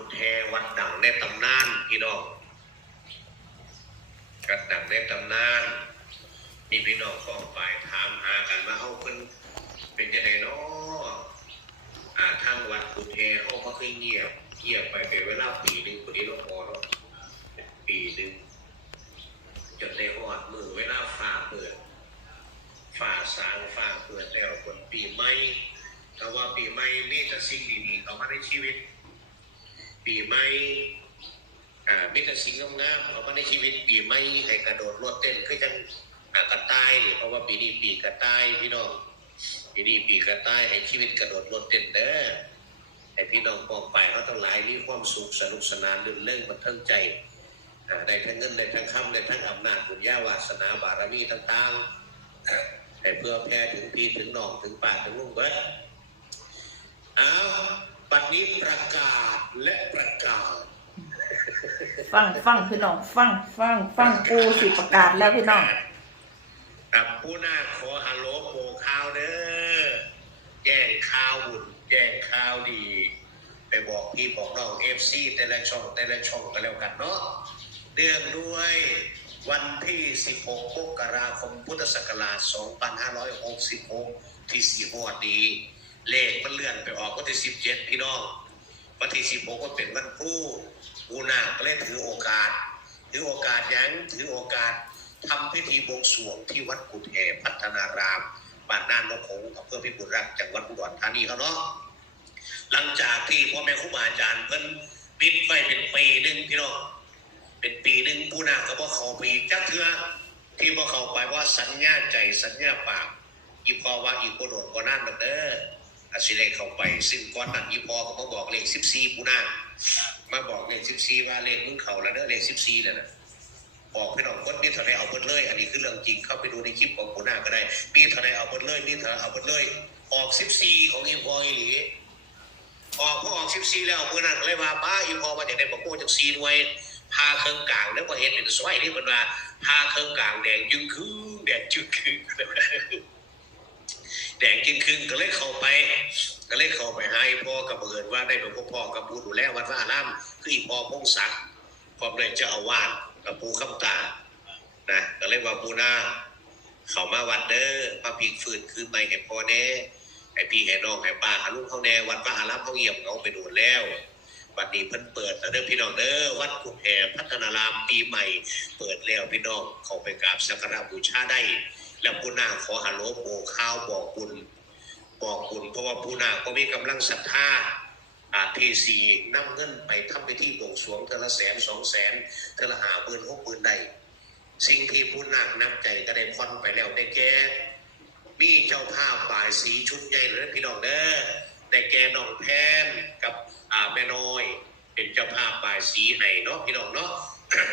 กุดแฮวัดดังในตำนานพี่น้องกัดดังในตำนานมีพี่น้องฟ้องไปถามหากันว่าเอาเป็นเป็นยังไงเนาะอ่าทางวัดกุดแฮเขาก็เคยเงียบเงียบไปเป็นเวลาปีหนึ่งคนนี้เราพอเนาะปีหนึ่งจนในหอดมือเวลาฟ้าเปิดฟ้าสางฟ้าเปิดแล้วคนปีใหม่แต่ว่าปีใหม่นี่จะสิ่งดีๆเข้ามาในชีวิต ปีใหม่อ่ามิตรสิ่งงามๆเข้ามาในชีวิตปีใหม่ให้กระโดดโลดเต้นคือจังอ่ากระต่ายเพราะว่าปีนี้ปีกระต่ายพี่น้องปีนี้ปีกระต่ายให้ชีวิตกระโดดโลดเต้นเด้อให้พี่น้องปองไปเขาทั้งหลายมีความสุขสนุกสนานลื่นเล่งบันเทิงใจอ่าได้ทั้งเงินได้ทั้งคำได้ทั้งอำนาจบุญญาวาสนาบารมีต่างๆอ่าให้เพื่อแผ่ถึงพี่ถึงน้องถึงป่าถึงลุงเบิดเอา บัดนี้ประกาศและประกาศ ฟังฟังพี่น้องฟังฟังฟังปูสิประกาศแล้วพี่น้องกับผู้หน้าขอฮัลโหลโปรข่าวเด้อแจ้งข่าวบุญแจ้งข่าวดี ไปบอกพี่บอกน้องเอฟซีแต่ละช่องแต่ละช่องกันแล้วกันเนาะเนื่องด้วยวันที่ 16มกราคมพุทธศักราช 2566 ที่สี่หอดนี้ เลขมันเลื่อนไปออกวันที่17พี่น้องวันที่16ก็เป็นวันครูปูนาก็เลยถือโอกาส ถือโอกาสยังถือโอกาสทำพิธีบวงสรวงที่วัดกุฎแห่พัฒนารามบ้านน่านนกหงอำเภอพิบูลรักจังหวัดอุดรธานีเขาเนาะหลังจากที่พ่อแม่ครูบาอาจารย์เพิ่นปิดไว้เป็นปีหนึ่งพี่น้องเป็นปีหนึ่งผู้นาก็บ่เข้าไปอีกจักเทื่อที่บ่เข้าไปว่าสัญญาใจสัญญาปากอีพอว่าอีโกโดดบ่นานดอกเด้อ อาสิได้เข้าไป ซึ่งก่อนนั้นอีพอก็มาบอกเลข14ผู้นามาบอกเลข14ว่าเลขมึงเข้าแล้วเด้อเลข14นั่นน่ะบอกพี่น้องคนมีเท่าใดเอาเบิดเลย อันนี้คือเรื่องจริงเข้าไปดูในคลิปของผู้นาก็ได้มีเท่าใดเอาเบิดเลยมีเท่าใดเอาเบิดเลย ออก14ของอีพออีหลีออกพอออกสิบสี่แล้วเมื่อนั้นเลยว่าป้าอีพอมาจากได้บอกโก้จากซีหน่วยพาเครื่องกลางแล้วก็เห็นเป็นสวยนี่มันว่าพาเครื่องกลางแดงจึงคือแดงจึงคือ แดงจึงคือก็เลยเข้าไป ก็เลยเข้าไปให้พ่อกับเอิญว่าได้เป็นพ่อพ่อกับผู้ดูแลวัดพระอารามคืออีพ่อพงศักดิ์พร้อมเลยเจ้าอาวาสกับปูคำตานะก็เลยว่าปูนาเข้ามาวัดเด้อพระพิกฟื้นคืนใหม่ให้พ่อแน่ไอ้พี่ไอ้น้องไอ้ป้าหาลูกเขาแน่วัดพระอารามเขาเยี่ยมเขาไปดูแล้ววันนี้เพิ่นเปิดแล้วเด้อพี่น้องเด้อวัดกุฎแห่พัฒนารามปีใหม่ เปิดแล้วพี่น้องเขาไปกราบสักการะบูชาได้ แล้วผู้นาขอฮัลโหลโบข้าวบอกบุญบอกบุญเพราะว่าผู้นาก็มีกำลังศรัทธาอาทีสีนำเงินไปทำไปที่บวงสวงเทอละแสนสองแสนเทอละหาหมื่นหกหมื่นใด สิ่งที่ผู้นานับใจก็ได้พอนไปแล้วได้แก่มีเจ้าภาพบ่ายสีชุดใหญ่เลยนะพี่น้องเด้อแต่แกน้องแพนกับอ่าแม่น้อย เป็นเจ้าภาพบ่ายสีให้เนาะพี่น้องเนาะ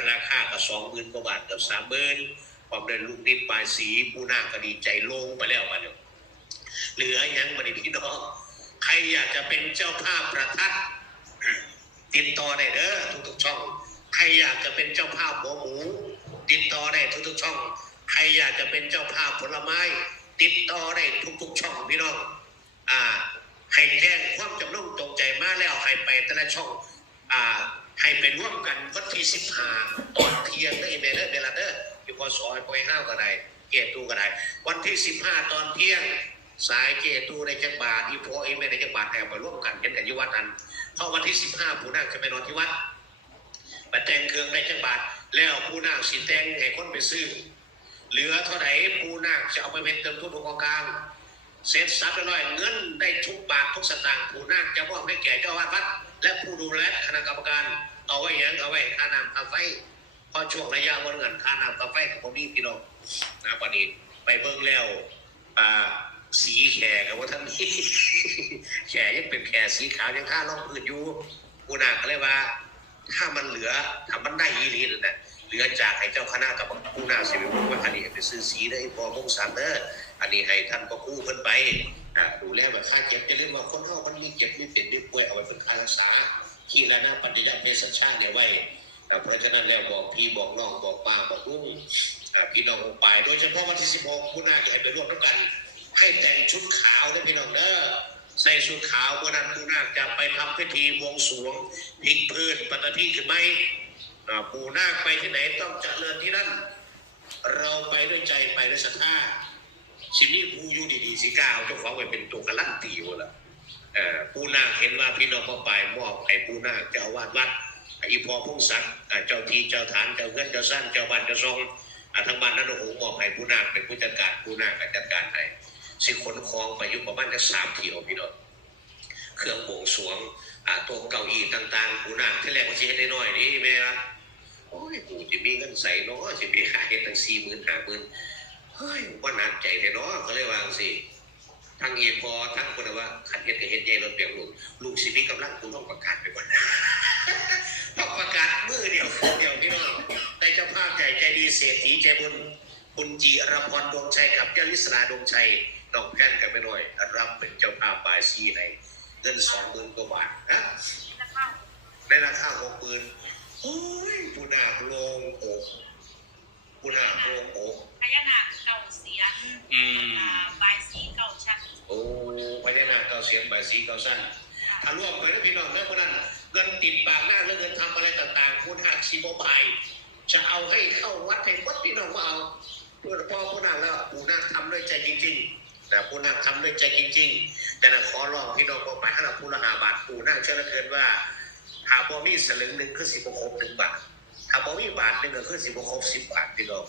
ราคาก็สองหมื่นกว่าบาทกือบสามหมื่น ความเดินลูกนิดบ่ายสีผู้นาก็ดีใจโล่งไปแล้วมาเนี่ยเหลือยังมาดิพี่น้อง ใครอยากจะเป็นเจ้าภาพประทัดติดต่อได้เด้อทุกๆช่อง ใครอยากจะเป็นเจ้าภาพหัวหมู ติดต่อได้ทุกๆช่อง ใครอยากจะเป็นเจ้าภาพผลไม้ ติดต่อได้ทุกๆช่องพี่น้องอ่าให้แจ้งความจำนงตรงใจมาแล้วให้ไปแต่ละช่องอ่า ให้ไปร่วมกันวันที่สิบห้าตอนเที่ยงไดเมลเดอร์เบลาเดอร์อยู่พอสอยปอยห้าวก็ได้เกตูก็ได้วันที่สิบห้าตอนเที่ยง สายเกตูในจังบาทอีโพเอเมในจังบาทแอบไปร่วมกันกันกันอยุวัดนั้นเพราะวันที่สิบห้าผู้นั่งจะไปนอนที่วัดไปแต่งเครื่องในจังบาทแล้วผู้นั่งสีแตงให้คนไปซื้อเหลือเท่าไหร่ปูนาคจะเอาไปเป็นเติมทุนของกลางเสร็จสับเรียบร้อยเงินได้ทุกบาททุกสตางค์ปูนาคจะมอบให้แก่เจ้าวาสวัด และผู้ดูแลคณะกรรมการเอาไว้ยังเอาไว้ค่าน้ำค่าไฟพอช่วงระยะวันเงินค่าน้ำค่าไฟกับผมนี่พี่น้องนะปานี้ไปเบิ่งแล้วอ่าสีแขกกับว่าท่านนี้แขยังเป็นแขสีขาวยังค่าล่องพื้นอยู่ปูนาก็เลยว่า ถ้ามันเหลือถ้ามันได้ยีรีนั่นนะเหลือจากให้เจ้าคณะกับผู้นาสิบผู้ว่าอันนี้ไปซื้อสีได้พอพงสันเนอร์อันนี้ให้ท่านก็กู้เพิ่นไป ดูแลแบบค่าเก็บจะเรียกว่าคนเฮามันมีเก็บมีเป็นมีป่วยเอาไว้เป็นค่ารักษาที่และหน้าปัญญาเภสัชชาติเนี่ยไว้เพราะฉะนั้นแล้วบอกพี่บอกน้องบอกป้าบอกลุงอ่าพี่น้ององไปโดยเฉพาะวันที่16ผู้นาจะไปร่วมด้วยกัน ให้แต่งชุดขาวนะพี่น้องเด้อใส่ชุดขาววันนั้นปูนาจะไปทำพิธีวงสวงพิกพื้นปฏิทินขึ้นไหมอ่าปูนาคไปที่ไหนต้องเจริญที่นั่น เราไปด้วยใจไปด้วยศรัทธา ชีวิตผู้อยู่ดีๆสิก้าวเจ้าของไปเป็นตัวกระลั่นตีวะล่ะเอ่อปูนาเห็นว่าพี่น้องพ่อไปมอบให้ปูนาเจ้าอาวาสวัดอีพอพงศักดิ์เจ้าทีเจ้าฐานเจ้าเงินเจ้าสั้นเจ้าบ้านเจ้าทรงอ่าทั้งบ้านนั้นโอ้โหมอบให้ปูนาเป็นผู้จัดการปูนาคก็จัดการให้สิขนของไปอยู่ประมาณจะสามเที่ยวพี่น้องเครื่องบวงสวงตัวเก้าอี้ต่างๆกูน่าที่แรกมันสิเฮ็ดได้น้อยนี่แม่ว่าโอ้ยกูจะมีเงินใส่เนาะสิไปขายตั้งสี่หมื่นห้าหมื่น เฮ้ยว่าหนักใจแท้เนาะก็เลยวางสิทั้งเอพอทั้งคนว่าขันเฮ็ดก็เฮ็ดใหญ่รถเปียงลูกลูกสิมีกำลังกูต้องประกาศไปก่อนนะต้องประกาศมือเดียวคนเดียวพี่น้องได้เจ้าภาพใหญ่ใจดีเศรษฐีใจบุญคุณจีรพรดวงชัยกับเจ้าลิศนาดวงชัยน้องแพนกันไปหน่อยรับเป็นเจ้าภาพบายซีในเงินสองหมื่นกว่าบาทนะในราคาหกหมื่นโอ้ยปูนาลงอก ปูนาคโลงอกพญานาคเก่าเสียงอืมอ่าบายสีเก่าชักโอ้พญานาคเก้าเสียงใบายสีเก้าสั้นถ้ารวมไปนะพี่น้องนะเพราะนั้นเงินติดปากหน้าเรื่องเงินทำอะไรต่าง ๆ คุณหักซีโมบายจะเอาให้เข้าวัดให้วัดพี่น้องว่าเอาเพื่อพ่อปูนาคแล้วปูนาคทำด้วยใจจริง ๆ แต่ปูนาคทำด้วยใจจริงๆ แต่นะขอร้องพี่น้องก็ไปให้เราพูดละหาบาทปูนาคเชื่อเหลือเกินว่า หาบ่มีสลึงหนึ่งคือสิบครบหนึ่งบาท ถ้าบ่มีบาทนึ่งก็คือสิบครบสิบบาทพี่น้อง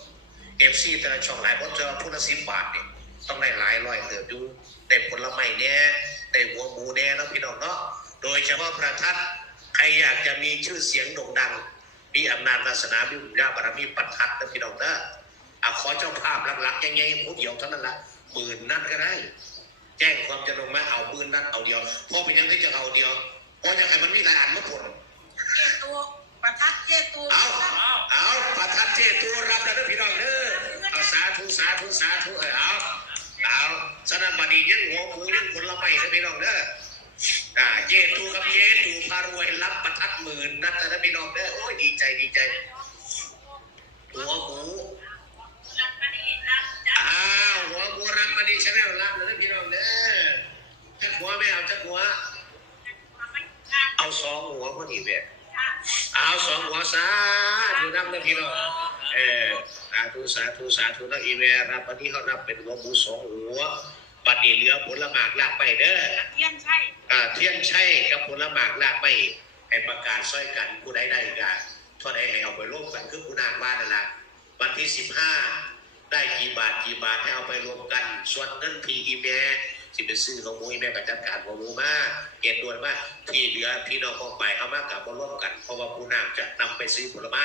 เอฟซีแต่ละช่องหลายเพราะเจอพูดละสิบบาทเนี่ยต้องได้หลายร้อยเติบอยู่ได้ผลไม้เนี่ยได้หัวหมูเนี่ยแล้วพี่น้องเนาะโดยเฉพาะประทัดใครอยากจะมีชื่อเสียงโด่งดัง มีอำนาจวาสนามีบุญญาบารมีประทัดนะพี่น้องเนาะอะขอเจ้าภาพหลักๆยังไงผู้เดียวเท่านั้นละหมื่นนัดก็ได้ แจ้งความจำนงมาเอาหมื่นนัดเอาเดียวเพราะเป็นยังที่จะเอาเดียวเพราะจะให้มันมีหลายอันมาผลเจตัว ประทัดเจตัวเอาเอาประทัดเจตูรับแล้วพี่น้องเด้อเอาสาธุสาธุสาธุเออเอาเอาสนั่นบัดนี้ยังหัวหมูยังผลไม้นะพี่น้องเด้ออ่าเจตูกับเจตูพารวยรับประทัดหมื่นนัดนะพี่น้องเด้อโอ้ยดีใจดีใจหัวหมูรับดีรับจ้าอ้าวหัวหมูรับมาดีชาแนลรับแล้วนะพี่น้องเด้อจักหัวไม่เอาจักหัว เอาสองหัวพอดีเว้ย เอาสองหัวสาธุนำนะพี่น้องเออสาธุสาธุสาธุนะอีเวรับวันนี้เขารับเป็นหัวหมูสองหัวบัดนี้เหลือผลหมากลากไปเด้อเยี่ยมใช่อ่าเทียนใช่กับผลหมากลากไปให้ประกาศช่วยกันผู้ใดได้กันเท่าใดให้เอาไปร่วมกันคือผู้นางบ้านนั่นแหละวันที่สิบห้าได้กี่บาทกี่บาทให้เอาไปรวมกัน ส่วนเงินพีอีเม สิไปซื้อของมูอีเมกับจัดการของหมูมาเก็บด่วนมาที่เหลือพี่น้องของไปเอามากลับมาร่วมกัน เพราะว่าผู้นางจะนำไปซื้อผลไม้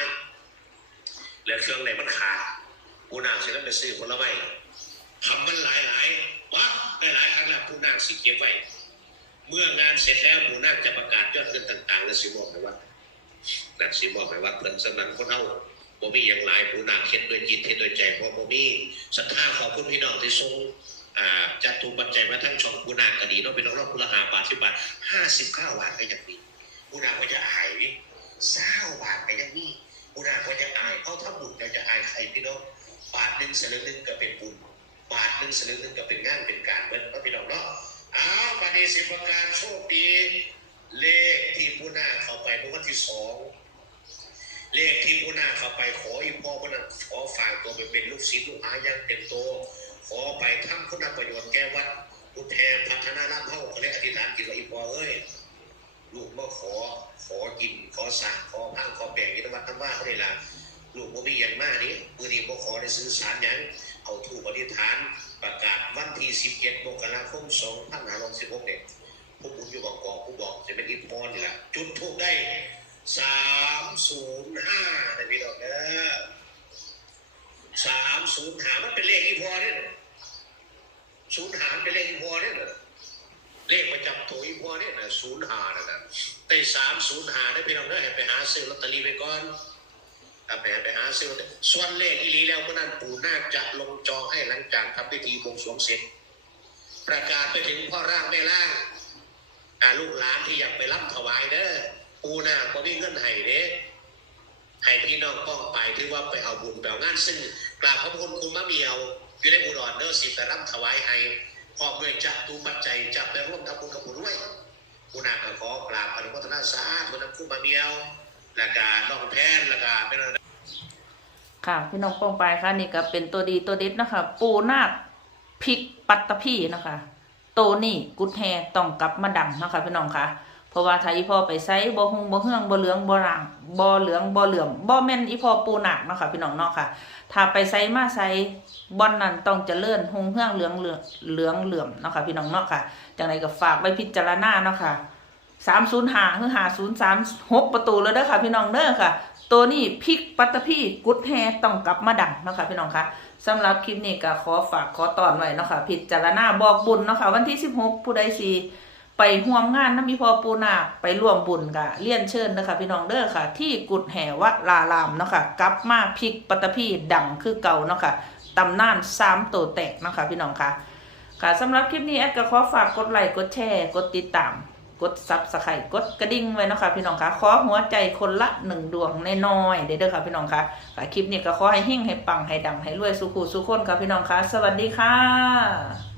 เหลือเครื่องไหนมันขาดผู้นางจะนำไปซื้อผลไม้ทำมันหลายหลายวะได้หลายครั้งแล้วผู้นางสิเก็บไว้ เมื่องานเสร็จแล้วผู้นางจะประกาศยอดเงินต่างๆและสิบอกไปว่านะสิบอกไปว่าเพิ่นสำนักคนเฮาบ่มีอย่างหลายผู้นางเฮ็ดด้วยจิตเฮ็ดด้วยใจเพราะบ่มีศรัทธาขอบคุณพี่น้องที่ส่ง จัดทุปัจจัยมาทั้งช่องผู้นางก็ดีเนาเป็นรอบผู้ละ5บาท10บาท59บเก้าทก็ยังมีผู้นาก็จะอายนี่20บาทก็ยังมีผู้นาก็จะอายเขาทำบุญก็จะอายใครพี่น้องบาทหนึ่งสลึงหนึงก็เป็นบุญบาทหนึ่งสลึงหนึงก็เป็นงานเป็นการเบิดเนาะพี่น้องเนาะเอาปฏิสิประการโชคดีเลขที่ผู้หน้าเข้าไปเมื่อวันที่สองเลขที่ผู้หน้าเข้าไปขออีพ่อคนนั้นขอฝากตัวไปเป็นลูกศิษย์ลูกหายังเต็มโต ขอไปทำคุณประโยชน์แก่วัดอุทแทนพัฒนาลาภเข้าเขาเรียกอธิษฐานจิตว่าอีพอเอ้ยลูกมาขอขอกินขอสั่งขอพังขอแบ่งยินวัดทั้งว่าเขาได้ละลูกบ่มีอย่างมากนี้มือนี้บ่ขอได้ซื้อสารยังเอาถูกอธิษฐานประกาศวันที่17มกราคม2566เนี่ยผู้บุญอยู่บอกกอกผู้บอกจะเป็นอิทพรนี่แหละจุดทูกได้305นะพี่น้องเด้อ305มันเป็นเลขอีพอเนี่ย ศูนย์หารเป็นเลขอีพอเนี่ยเลขประจำตัวอีพอเนี่ยนะศูนย์หานะนะแต่สามศูนย์หาได้พี่น้องเด้อให้ไปหาซื้อลอตเตอรี่ไปก่อนถ้าไปไปหาซื้อส่วนเลขอีหลีแล้วเมื่อนั้นปู่น่าจะลงจองให้หลังจากทำพิธีบวงสรวงเสร็จ ประกาศไปถึงพ่อร่างแม่ร่างลูกหลานที่อยากไปรับถวายเด้อปู่น่าก็มีเงินให้เด้ ให้พี่น้องป้องไปถือว่าไปเอาบุญแปลงานซึ่งกราบพระคุณคุณมะเมียวอยู่ในอุดรเดอร์สิบแต่รับถวายให้พร้อมด้วยจัตุปัจจัยจะไปร่วมทำบุญกับคุณด้วยคุณอาขอกราบอนุโมทนาสาธุนำคุณมะเมียวและกาน้องแพนและการเป็นค่ะพี่น้องป้องไปค่ะนี่ก็เป็นตัวดีตัวเด็ดนะคะปูนาคพริกปัตตพีนะคะโตนี่กุดแฮต้องกลับมาดังนะคะพี่น้องค่ะ เพราะว่าถ้าอีพ่อไปไซบ่ฮุงบ่เฮืองบ่เหลืองบ่ร่างบ่เหลืองบ่เหลื่อมบ่แม่นอีพ่อปูหนาคเนาะค่ะพี่น้องเนาะค่ะ ถ้าไปไซมาไซบ่อนนั้นต้องเจริญฮุงเฮืองเหลืองเหลืองเหลืองเหลื่อมเนาะค่ะพี่น้องเนาะค่ะจังไดก็ฝากไว้พิจารณาเนาะค่ะ305หรือ5036ประตูแล้วเด้อค่ะ พี่น้องเด้อค่ะ ตัวนี้พริกปัตตพีกุดแฮต้องกลับมาดังเนาะค่ะพี่น้องคะสำหรับคลิปนี้ก็ขอฝากขอตอนไว้เนาะค่ะพิจารณาบอกบุญเนาะค่ะวันที่16ผู้ใดสิ ไปห่วมงานน้ำมีพอปูนาไปร่วมบุญกะเลี่ยนเชิญนะคะพี่น้องเด้อค่ะ ที่กุดแห่วัดลารามเนาะค่ะกลับมาพิกปัตตพีดังคือเก่าเนาะค่ะตำนานสามตัวแตกนะคะพี่น้องค่ะ ค่ะสำหรับคลิปนี้แอดก็ขอฝากกดไลค์กดแชร์กดติดตาม กดซับสไครต์กดกระดิ่งไว้นะคะพี่น้องคะขอหัวใจคนละหนึ่งดวงน้อยๆเด้อค่ะพี่น้องคะค่ะคลิปนี้ก็ขอให้หิ่งให้ปังให้ดังให้รวยสุขุสุขคนค่ะพี่น้องคะสวัสดีค่ะ